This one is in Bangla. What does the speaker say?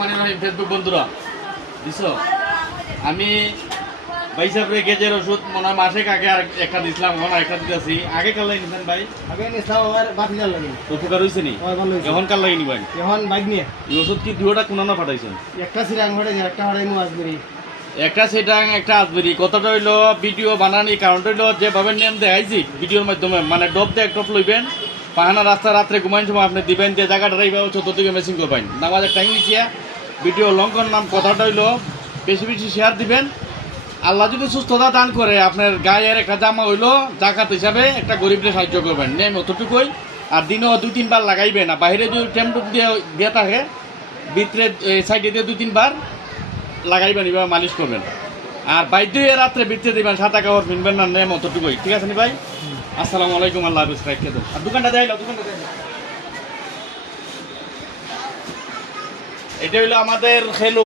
রহমানির রহিম ফেসবুক বন্ধুরা দিছো আমি ভাই সাহেব গেজের ওষুধ মনে হয় মাসে আগে আর একটা দিছিলাম এখন আরেকটা দিতেছি আগে কাল লাগি নিছেন ভাই আগে নিছাও আর বাতিজার লাগে উপকার হইছে নি ওই ভালো হইছে এখন কাল লাগি নি ভাই এখন বাইক নিয়ে এই ওষুধ কি দুটোটা কোনানা পাঠাইছেন একটা সিরাং হড়ে একটা হড়ে মু আসবরি একটা সেটাং একটা আসবেরি কতটা হইলো ভিডিও বানানি কারণটা হইলো যেভাবে নিয়ম দেখাইছি ভিডিওর মাধ্যমে মানে ডব দিয়ে এক ডব লইবেন পাহানা রাস্তা রাত্রে ঘুমাইন সময় আপনি দিবেন যে জায়গাটা এইভাবে চতুর্দিকে মেশিন করবেন নামাজের টাইম দিচ্ছি ভিডিও লঙ্কন নাম কথাটা হইলো বেশি বেশি শেয়ার দিবেন আল্লাহ যদি সুস্থতা দান করে আপনার গায়ের একটা জামা হইলো জাকাত হিসাবে একটা গরিবকে সাহায্য করবেন নেম অতটুকুই আর দিনও 2-3 বার লাগাইবেন না বাইরে যদি টেমটুপ দিয়ে থাকে ভিতরে সাইডে দিয়ে 2-3 বার লাগাইবেন এবার মালিশ করবেন আর বাইদ্য রাত্রে ভিতরে দিবেন সাদা কাপড় কিনবেন না নেম অতটুকুই ঠিক আছে নি ভাই আসসালামু আলাইকুম আল্লাহ হাফেজ রাখতে দেন আর দোকানটা দেখাইলো এটা হইলো আমাদের খেলো